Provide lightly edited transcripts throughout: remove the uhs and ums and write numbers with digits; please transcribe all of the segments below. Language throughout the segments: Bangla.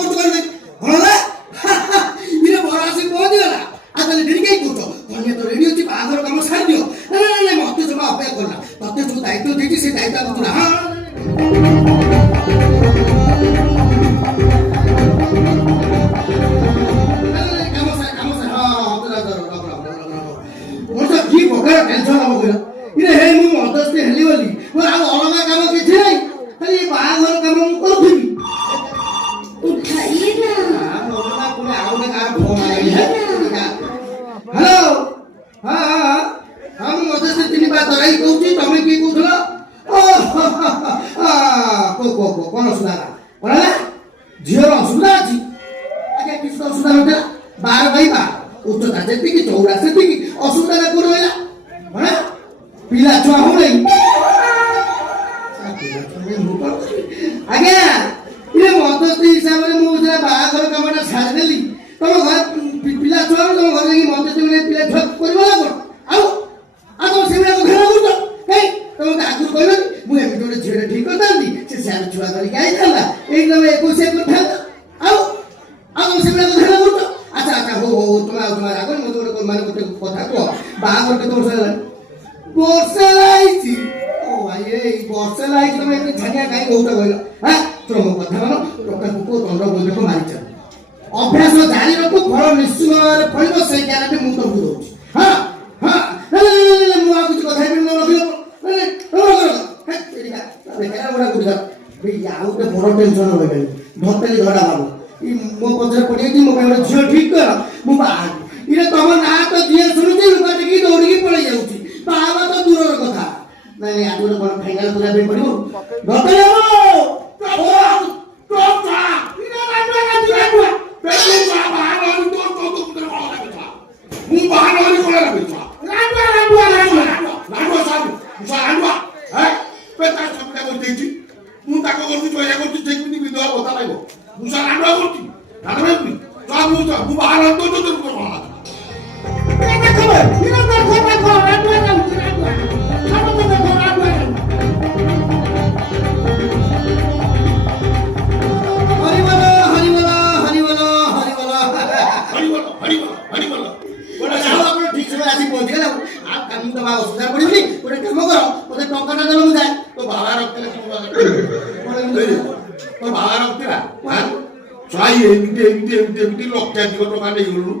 করতে পারবে হলা ইরে বড় আসি পৌঁছে গেলা আর তাহলে দেরি কাই করছো তুমি তো রেডি হচ্ছি বাহাঘর কাম সারি দিও না না না মতে জমা অপেক্ষা করলা ততে যে দায়িত্ব দিয়েছি সেই দায়িত্ব আমি তুলা হ্যাঁ কি প্রকার টেনশন হব কইলা ইরে হে মু মদস্তে হেলি বলি মোর আর অলগা কাম কিছু নাই খালি বাহাঘর কাম মু করুথিবি उठाइए ना অলগা কোনে আউ না কার ফোন আইলি হ্যালো হ্যাঁ হ্যাঁ মু মদস্তে তিনি বার ধরাই কହୁছি তুমি কি কହୁছিল ও কোন অসুবিধা কোন ঝিওর অসুবিধা আছে আগে কিছু অসুবিধা নଥିଲା বার ভাই বার উচ্চতা যেତିକି ଚଉଡ଼ା ସେତିକି ଅସୁବିଧା କୋଉ ରହିଲା ମାନେ ପିଲା ଛୁଆ ହଉନାହିଁ ଆଜ୍ଞା ଇଏ ମଧ୍ୟସ୍ଥି ହିସାବରେ ମୁଁ ସେଟା ବାହାଘର କାମଟା ସାରିଦେଲି ତମ ଘର ପିଲା ଛୁଆ ତମ ଘରେ ଯାଇକି ମଧ୍ୟସ୍ଥି ପିଲା ଛୁଆ କରିବ ନା କଣ ଆଉ ତମ ସେଗୁଡା କଥା କରୁଛ କାଇଁ ତମେ ତ ଆଗରୁ କହିଲନି ମୁଁ ଏମିତି ଗୋଟେ ଝିଅଟେ ଠିକ କରିଥାନ୍ତି ସେ ସିଆଡେ ଛୁଆ କରିକି ଆଇଥାନ୍ତା ଏଇ ତମେ 21 କରିଥାନ୍ତା ଆଉ ତମ ସେଗୁଡା କଥା କରୁଛ আচ্ছা আচ্ছা হো হো তোমার আগে মতো ଗୋଟେ মানে ଗୋଟେ কথা কো বাহাঘর কেতে ବର୍ଷ ହେଲା ବର୍ଷେ লাইছি ও ভাই এই ବର୍ଷେ লাইছি তুমি এত ঝানিয়া কাই কହୁଛ କହିଲ হ্যাঁ তোর ମୋ କଥା ମାନ ଟୋକା କୁକୁ ଦଣ୍ଡ ବୈଠକ ମାରିଛ ଅଭ୍ୟାସ ଜାରି ରଖୁ ଫଳ ନିଶ୍ଚିତ ଭାବରେ ଫଳିବ ସେଇ ଗ୍ୟାରେଣ୍ଟି ମୁଁ ତମକୁ ଦଉଛି ହଁ ହଁ ମୁଁ ଆଉ କିଛି କଥା ହେବି ନ ରଖିବ ବେକାର ଗୁଡା ବୁଝା ଆଉ ଗୋଟେ ବଡ ଟେନସନ ରହିଗଲି ଧରତେଲି ଧରା ବାବୁ ମୋ ପଛରେ ପଡ଼ିଯାଇଛି ମୋ ପାଇଁ ଗୋଟେ ଝିଅ ଠିକ କର ମୁଁ ବାହା ଇରେ ତମ ନାଁ ତ ଯିଏ ଶୁଣୁଛି ଲୁକା ଟିକେ ଦୌଡ଼ିକି ପଳେଇ ଯାଉଛି ବାହା ତ ଦୂରର କଥା ନାଇଁ ନାଇଁ ଆଗରୁ କଣ ଫାଇନାଲ କରିବା ପାଇଁ ପଡ଼ିବ ଧରତେଲି ମୁଁ ତାକୁ କରୁଛି ଚଳିଆ କରୁଛି ସେମିତି ବିଧବା କଥା ଲାଗିବ ମୁଁ ସାର୍ ଆଣ୍ଡୁଆ କରୁଛି ମୁଁ ବାହାର ঠিক সময় আসি পৌঁছে গেলাম আর আমি তো অসুবিধা পড়িবনি ଗୋଟେ କାମ କର ମୋତେ ଟଙ୍କାଟା ଦେଲ ମୁଁ ଯାଏ তো বাবা ରଖିଥିଲା তোর বাবা ରଖିଥିଲା চাই ଏମିତି ଲକ୍ଷାଧିକ ଟଙ୍କା ନେଇଗଲୁ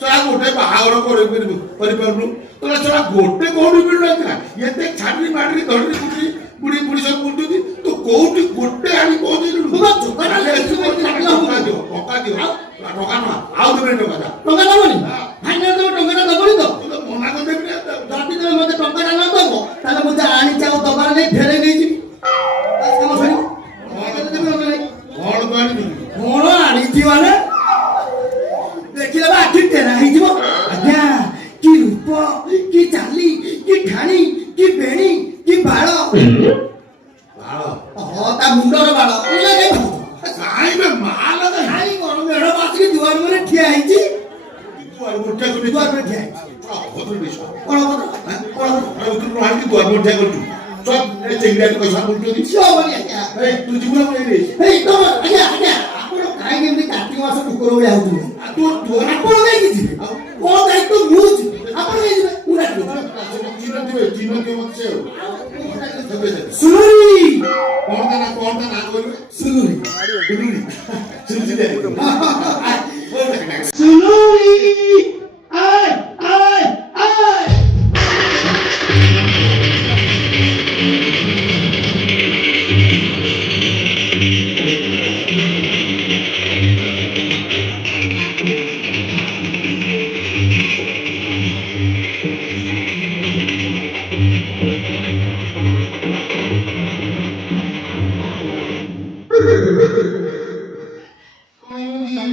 ସେଟା ଗୋଟେ ବାହାଘର କରିପାରୁନୁ ତୋର ସେଟା ଗୋଟେ କୋଉଠି ମିଳୁନଥିଲା ଏତେ ଛାଡି ମାଡି ଧରି ବୁଢୀ ବୁଢୀ ସବୁ ବୁଲୁଛନ୍ତି ତୁ କୋଉଠି ଗୋଟେ ଆଣି ପହଞ୍ଚେଇଲୁ ଟଙ୍କା ଦିଅ ଟଙ୍କା ନୁହଁ ଆଉ ଦେବେ ଟଙ୍କା ଦବନି ଫାଇନାଲ ଦେବ ଟଙ୍କାଟା ଦବନି ତ ମନା କରିଦେବି ଯଦି ତମେ ମତେ ଟଙ୍କାଟା ନ ଦବ ତାହେଲେ ମୁଁ ଯାହା ଆଣିଛି ଆଉ ଦବାର ନେଇ ଫେରେଇ ନେଇଯିବି କାମ ସରିବ କଣ ଆଣିବି କଣ ଆଣିଛି ମାନେ ଦେଖିଲେ ବା ଆଖି ଟେରା ହେଇଯିବ ଆଜ୍ଞା କି ରୂପ କି ଚାଲି କି ଠାଣି କି ବେଣୀ କି ବାଳ ହଁ ତା ମୁଣ୍ଡର ବାଳ ମାଲ କାଇଁ କଣ ମେଢ ବାସିକି ଦୁଆର ମାନେ ଠିଆ ହେଇଛି ଦୁଆର ଠିଆ ହେଇଛି ଦୁଆର ଠିଆ କରୁଛୁ সব চেঙ্গিয়াতে পয়সা বলছনি সব আজ্ঞা এই তুই জীবন বলে এই তো আজ্ঞা আপন কাই কেমনি কার্তিক মাস কুকুর হয়ে আউতু তো তোর আপন নাই কিছু কোন দায়িত্ব মুজ আপন নাই দিবে পুরা জিনো কে মতে সুনুরি কোনটা না কইবে সুনুরি সুনুরি আয় আয় আয়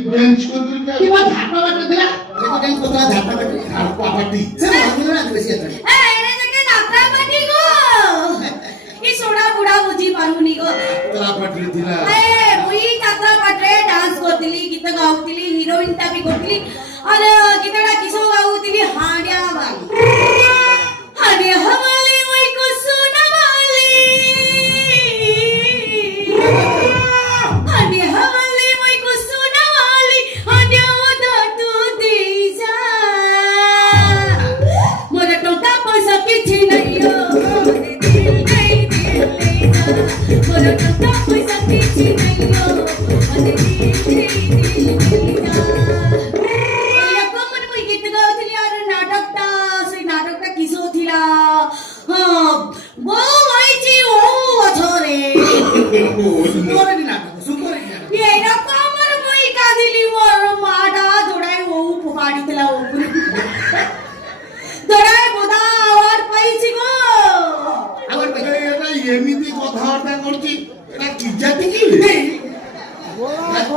ড্যান্স করতে কি বাত ধাপা বাট দিলা দেখো ড্যান্স করতে ধাপা বাট ধাপা বাটি সে ভালো না বেশি আছে এনে থেকে ধাপা বাটি গো ই সোডা বুড়া বুঝি পারুনি গো ধাপা বাটি দিলা মুই ধাপা বাটে ডান্স করতিলি গীত গাউতিলি হিরোইন টাপি করতিলি আরে গীতটা কিসো গাউতিলি হাড়িয়া বাই হাড়িয়া হাওয়ালি মুই কো সোনাবালি হাড়িয়া হাওয়ালি মুই কো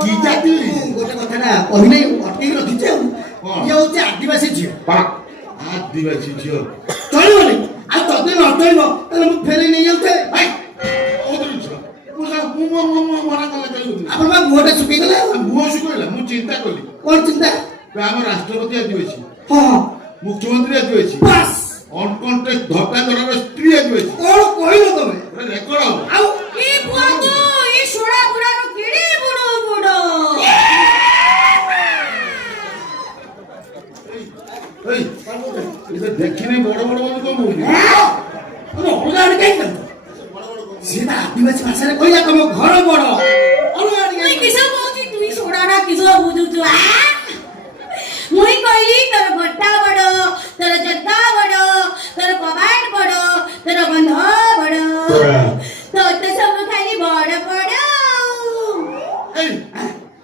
কি জাতি ଗୋଟେ କଥାଟା କହି ନାହିଁ ଅଟକେଇକି ରଖିଛି ଆଉ ହଁ। ଇଏ ହଉଛି ଆଦିବାସୀ ଝିଅ ଆଦିବାସୀ ଝିଅ ଚଳିବନି ଆଉ ଯଦି ନ ଚଳିବ ତାହେଲେ ମୁଁ ଫେରେଇ ନେଇଯାଉଛି ମନା କଲା ଚାଲୁନି ଆପଣ ବା ମୁହଁଟା ଶୁଖିଗଲେ ଆଉ ମୁହଁ ଶୁଖେଇଲା ମୁଁ ଚିନ୍ତା କଲି କଣ ଚିନ୍ତା ଆମ ରାଷ୍ଟ୍ରପତି ଆଦିବାସୀ ହଁ ମୁଖ୍ୟମନ୍ତ୍ରୀ ଆଦିବାସୀ ବାସ୍ ଅନକଣ୍ଟେଷ୍ଟ ଧକ୍କା ଧରାର ସ୍ତ୍ରୀ ଆଦିବାସୀ କଣ କହିଲ ତମେ ରେକର୍ଡ ହବ ଆଉ ଏ ପୁଅକୁ ଏ ଶୁଣା ବୁଢାର କେଡେ ବୁଢ ବୁଢ ଏଇ এটা ଦେଖିନି ବଡ ବଡ ବୋଲି କଣ କହୁଛି ତମେ ଅଲଗା ଆଡେ କାହିଁ ଯାଉଛ ସେଟା ଆଦିବାସୀ ଭାଷାରେ କହିଲା ତମ ଘର ବଡ ଅଲଗା ଆଡେ তুই କାହିଁ কিস কହୁছি তুই শোনাটা কিস বুঝুছু মুই কইলি তোর ঘরটা বড় তোর জগা বড় তোর কবাট বড় তোর গন্ধ বড় তোর তো সব খালি বড় বড় এই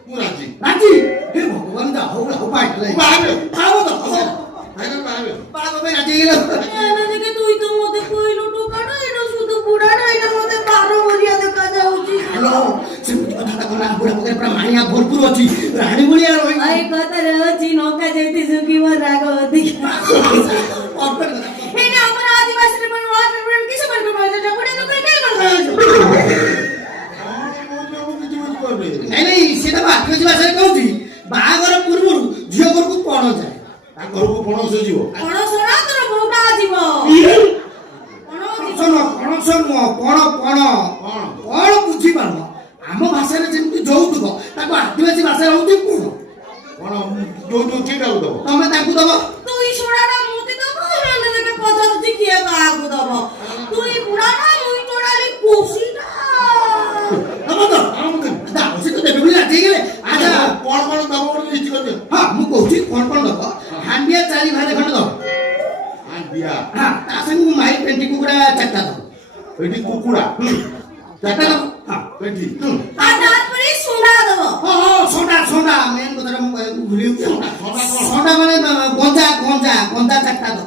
ମୁଁ ରାଜି ରାଜି ହେ ଭଗବାନ ଯା ହଉ ହଉ ପାଇଲେ ବାହାରେ ଖାବ ତ ଆରେ ବାହାରେ ବାବା ପାଇଁ ରାଜି ହେଇଗଲ দেখে তুই তো মতে কইলু টুকাটা এটা শুধু বুড়া না এটা মতে বারো বরিয়া দেখা যাଉଛି হ্যালো ସେମିତି କଥାଟା କଲା ବୁଢା ପକେଟ ପୁରା ମାଣିଆ ଭରପୁର ଅଛି ରାଣୀ ଭଳିଆ ରହିବ আই কথারে ଅଛି নৌকা যাইতে সুকিব রাগ ଅଧିକା ଏଇନେ ଆମର ଆଦିବାସୀରେ ମାନେ ୱାଟର କିସ କରିବ এটা ବୁড়া তো କାଇଁ କିଛି ବୁଝିପାରୁନି ନାଇଁ ନାଇଁ ସେଟା ବା ଆଦିବାସୀ ଭାଷାରେ କହୁଛି ବାହାଘର ପୂର୍ବରୁ ଝିଅ ଘରକୁ ପଣ ଯାଏ ତା ଘରକୁ ପଣସ ଯିବ କଣ ଶୁଣା ତୋର ବୋଉଟା ଯିବ ଶୁଣ ପଣସ ନୁହଁ ପଣ ପଣ କଣ କଣ ବୁଝିପାରୁନ ଆମ ଭାଷାରେ ଯେମିତି ଯୌତୁକ ତାକୁ ଆଦିବାସୀ ଭାଷାରେ ହଉଛି ପୁଣ କଣ ଯୋଉ କିଏଟାକୁ ଦବ ତମେ ତାଙ୍କୁ ଦବ তুই শোনাটা মুতি দব মানে দেখে পচারুছি কিয়ে কাহাকু দব তুই বুড়াটা মুই তোড়ালি কুসিটা ଦବ ତ ସେ ତ ଦେବେ ବୋଲି ରାଜି ହେଇଗଲେ ଆଚ୍ଛା କଣ କଣ ଦବ ବୋଲି ଲିଷ୍ଟ କରିଦିଅ ହଁ ମୁଁ କହୁଛି କଣ କଣ ଦବ ହାଣ୍ଡିଆ 4 ଭାରେ ଖଣ୍ଡେ ଦବ ଆଣ୍ଡିଆ ହଁ ତା ସାଙ୍ଗକୁ ମାଇ ପେଣ୍ଟି କୁକୁଡ଼ା 4ଟା ଦବ ଏଠି କୁକୁଡ଼ା 4ଟା ଦବ ହଁ ଏଠି আর তারপরে সোনা দব ହଁ ହଁ ସୋଣ୍ଡା ସୋଣ୍ଡା ମେନ୍ କଥାଟା ମୁଁ ଭୁଲି ଯାଉଛି ସୋଣ୍ଡା ମାନେ ଗଞ୍ଜା ଗଞ୍ଜା ଗଞ୍ଜା 4ଟା ଦବ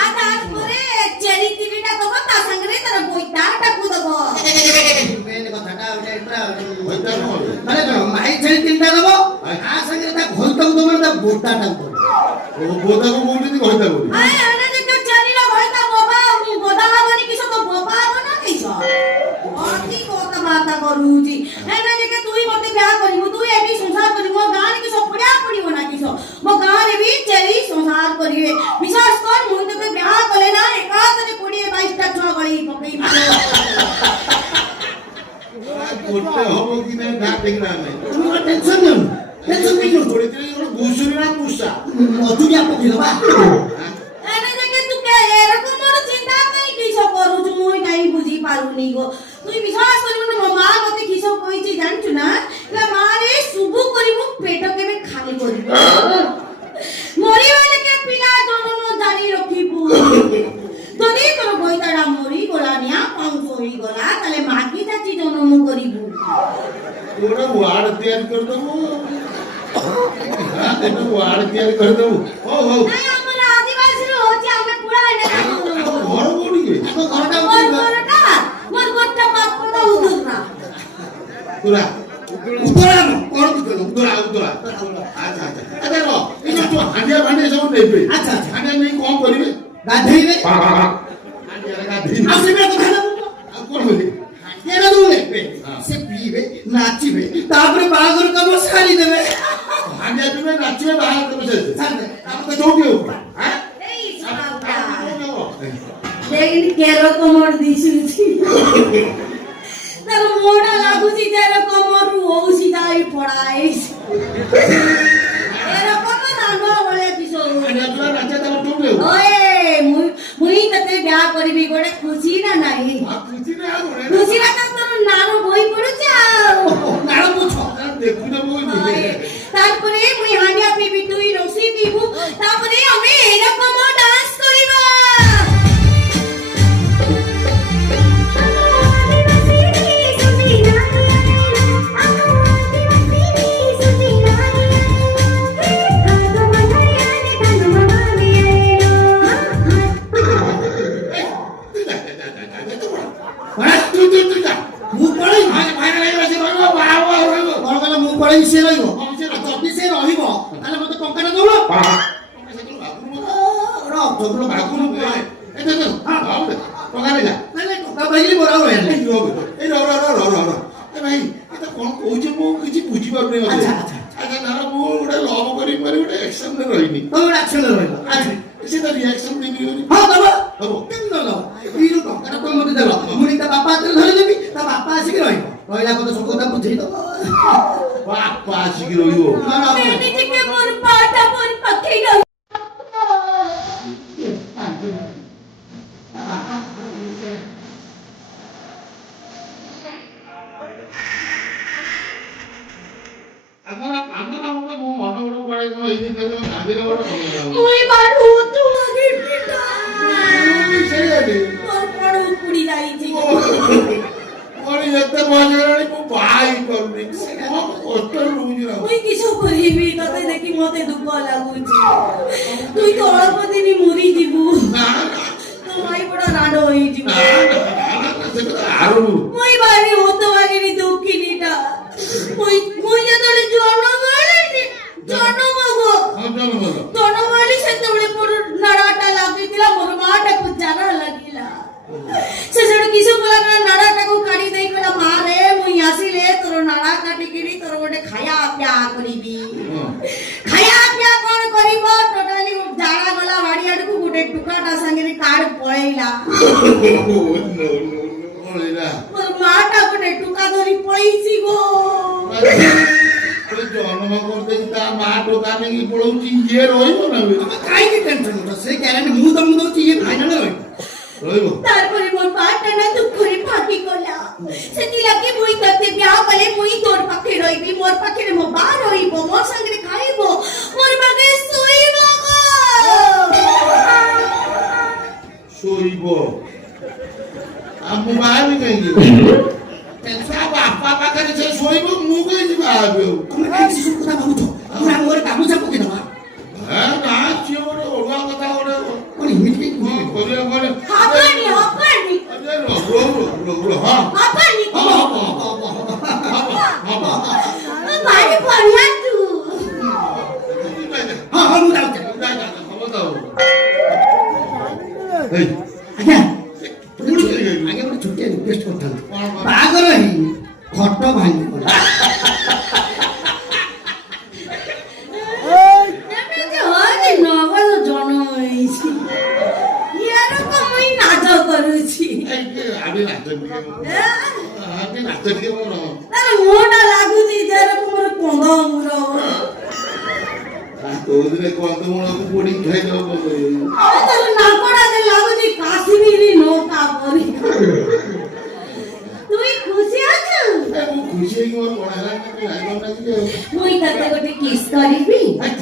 আর তারপরে চেরি তিরিটা দব তা সঙ্গে তোর বইটাটাকু দব ମେନ୍ କଥାଟା ଗୋଟେ ପୁରା ହୋଇତା କଣ ମାନେ କଣ ମାଇ ଛେଳି 3ଟା ଦବ ତା ସାଙ୍ଗରେ ତା ଘଇତାକୁ ଦବ ତା ବୋଟାଟାକୁ ଦବ ଓ ବୋଦାକୁ କହୁଛନ୍ତି ହୋଇତା କହୁଛନ୍ତି আয় আরে দেখো চেরিটা বইটা বাবা গোদা হবনি কিস তো বাবা হব না কিস অতি কথা বাতা করুজি এনে দেখে তুই মতে বিয়া করিবু তুই এটি সংসার করিবু মো গাঁ কিস পড়িয়া পড়িব না কিস মো গাঁ রে বি চেরি সংসার করিবে বিশ্বাস কর মুই তোকে বিয়া কলে না একাতরে 20-22টা ছুয়া গড়ি পকেই ଗୋଟେ ହବ କି ନାହିଁ ନା ଦେଖିଲା ନାହିଁ তুমি টেনশন নিও টেনশন নিও ଘୁଷୁରୀ ନା ମୂଷା ମଧୁରିଆ ପକେଇ ଦବା এনে দেখে তুই কে এরকম মোর চিন্তা নাই কিস করুছু মুই নাই বুঝি পারুনি গো তুই বিশ্বাস করিবু না মা মতে কিস কইছি জানছু না লে মা রে শুভ করিবু পেট কেবে খালি করিবু মরিবারে কে পিলা জনম জানি রখিবু যদি তোর বইতারা মরি গলা নিয়া পাউস হই গলা তাহলে মাকি চাচি জনম করিবু ଗୋଟେ ୱାର୍ଡ ତିଆରି କରିଦେବୁ ଗୋଟେ ୱାର୍ଡ ତିଆରି କରିଦେବୁ ହଉ ହଉ নাই আমরা আদিবাসী হচ্ছে আমরা পুরা এনে ଘର କୋଉଠି କି ଆମ ଘରଟା মোর ହଉଛି ঘরটা মোর গোটা বাপ কথা উদুর না ପୁରା ଉତ୍ତରା କଣ ଉତ୍ତରା ଉତ୍ତରା ଉତ୍ତରା ଆଚ୍ଛା ଆଚ୍ଛା ଆଚ୍ଛା ରହ ଏଇ ଯୋଉ ହାଣ୍ଡିଆ ଭାଣ୍ଡିଆ ସବୁ ନେବେ ଆଚ୍ଛା ଆଚ୍ଛା ହାଣ୍ଡିଆ ନେଇ କଣ କରିବେ ଗାଧେଇବେ ହାଣ୍ଡିଆରେ ଗାଧେଇ ଆଉ ସେଟା କଥା ନା ଆଉ କଣ କରିବେ ଏରା ଦଉ ନେବେ ସେ ପିଇବେ ନାଚିବେ ତାପରେ ବାହାଘର କାମ ସାରିଦେବେ ହାଣ୍ଡିଆ ପିବେ ନାଚିବେ ବାହାର କରିବେ ସେ ସାରିଦେବେ ତାପରେ ଯୋଉଠି ହଉ ଆଁ? এই ଆଉ সাউটা କୋଉଠି ହବ? দেখি কেরকম ওর দিশুছি তার মোটা লাগুছি যেরকম ওর ঔষধি দাই পড়াই এরকম রান্না বলে কিছু ହାଣ୍ଡିଆ ପିବେ ନାଚିବେ ତାପରେ ଯୋଉଠି ହଉ ওয়ে মুই ততে বিয়া করিবি গোটে খুশি না নাই ଆଉ କିଛି ନାହିଁ ଆଉ କଣ? খুশি না তো তোর নাম বই পড়ুছে ନାଳ ପୁଛ ଦେଖୁଦେବୁ তারপরে মুই হাঁডিয়া পিবি তুই রসি পিবু তারপরে আমি এরকম ডান্স করিবা তুই ପଳେଇବି ସିଏ ରହିବ ହଁ, ସିଏ ରହିବ। ଯଦି ସିଏ ରହିବ ତାହେଲେ ମତେ ଟଙ୍କାଟା ଦଉନ তোমরা বাগুন করে এই দেখো হ্যাঁ টকা নেই ନାଇଁ ଟଙ୍କା ପାଇଲି ମୋର ଆଉ ରହିଲା এই ର এ ভাই এটা কোন কইছে মু কিছু বুঝি পারনি আচ্ছা, আচ্ছা। আচ্ছা ধর মু ওটা লব করি পারি ওটা অ্যাকশন রে রইনি ତମେ ଗୋଟେ ଆକ୍ସନ ରହିବ আচ্ছা সেটা রিঅ্যাকশন দিবি বলি ହଁ ଦବ হবো କେମିତି ଦବ ଏଇ ଯୋଉ ଟଙ୍କାଟା ତମେ ମତେ ଦେଲ ମୁଁ ତା ବାପା ହାତରେ ଧରିଦେବି ତା ବାପା ଆସିକି ରହିବ ରହିଲା ପରେ ସବୁ କଥା ବୁଝେଇ ଦବ বাপ্পা আসি রইব ଏମିତି ଟିକେ ମୋର ପାଟା ମୋର ପକେଇ ଦଉ আমরা আমরা আমরা মু মন বড় পড়ে এই যে গান্ধীর বড় মুই বারু তো গিটা সেই আছে মোর বড় কুড়ি যাইছি ওরে এতে বাজারে মু ভাই করনি কষ্ট রুজি না মুই কিছু করিবি ততে দেখি মতে দুঃখ লাগুছি তুই তো অল্প দিনই মরি ଯିବୁ না না তো ভাই বড় রাড হই ଯିବୁ আরো মুই বাড়ি হতো আগেনি দুঃখিনীটা মুই যেতବେଳେ ଜନ୍ମମାଲି ସେତେବେଳେ ମୋର ନାଡ଼ାଟା ଲାଗିଥିଲା ମୋର ମାଟାକୁ ଜାଗା ଲାଗିଲା ସେ ସେଠୁ କିସ କଲା ନାଡ଼ାଟାକୁ କାଢି ଦେଇ କହିଲା ମା ରେ ମୁଇଁ ଆସିଲେ ତୋର ନାଡ଼ା କାଟିକିରି ତୋର ଗୋଟେ ଖାଇବା ପିଆ କରିବି ଖାଇବା ପିଆ କଣ କରିବ ଟୋଟାଲି ଜାଣା ଗଲା ବାଡି ଆଡକୁ ଗୋଟେ ଟୁକାଟା ସାଙ୍ଗରେ କାର୍ଡ ପଳେଇଲା ମୋର ମାଟା ଗୋଟେ ଟୁକା ଧରି ପଳେଇଛି ଗୋ ଜନ୍ମ କରିଦେଇ ତା ମା ଦୋକାନ ନେଇକି ପଳଉଛି ଇଏ ରହିବ ନା କାହିଁକି ଟେନସନ କରୁଛ ସେ ଗ୍ୟାରେଣ୍ଟି ମୁଁ ତମକୁ ଦଉଛି ଇଏ ଫାଇନାଲ ରହିବ ରହିବ তারপরে মোর পাটা না দুঃখরে ফাঁকি গলা সেতিলাকে মুই ততে বিয়া বলে মুই তোর পাখে রইবি মোর পাখে মো বা রইব মোর সঙ্গে খাইব মোর পাখে শুইব গো ଶୋଇବ ମୁଁ ବାହାରିବି କାହିଁକି ତା ବାପା ପାଖରେ ସେ ଶୋଇବ ମୁଁ କାହିଁକି ବାହାରିବି ଆଉ ତମେ କାହିଁକି ସେ ସବୁ କଥା ଭାବୁଛ ଆମେ ଆମ ଘରେ ଗାମୁଛା ପକେଇଦବା ନା ସିଏ ଗୋଟେ ଅଲଗା କଥା ଗୋଟେ କଣ ଏମିତି କାହିଁକି କରିବା ପରେ হাপানি হাপানি ହଁ হাপানি হব বাড়ি পড়িয়া তু ହଁ ହଁ ମୁଁ ଯାଉଛି ହବ ତ ହେଇ ଆଜ୍ଞା ଆଜ୍ଞା ଗୋଟେ ଛୋଟିଆ ରିକ୍ୱେଷ୍ଟ କରିଥାନ୍ତି ବାହାଘର ହେଇନି ଖଟ ଭାଙ୍ଗି ପଡିଲା এমনি যে হয় নগদ জন্ম হয়েছি ইয়ার তো মুই নাচ করুছি আমি নাচ ଟିକେ ମୋର তার মোটা লাগুছি যেরকম মোর কন্দ মুর তোদের কত মূଳକୁ ପୋଡି ଖାଇଦବ তার নাকড়া যে লাগুছি কাশ্মীরি নৌকা পরি তুই খুশি আছো ମୁଁ ଖୁସି ହେଇକି ମୋର କଣ ହେଲା ଯାଇପାରୁନାହିଁ মুই তাতে গোটে কিস করিবি ବାଳ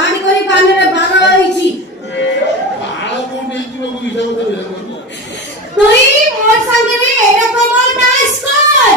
আড়ি করে কানের বানা হইছি କୋଉଠି ହେଇଯିବ ମୁଁ ହିସାବ তুই মোর সঙ্গে এরকম ডান্স কর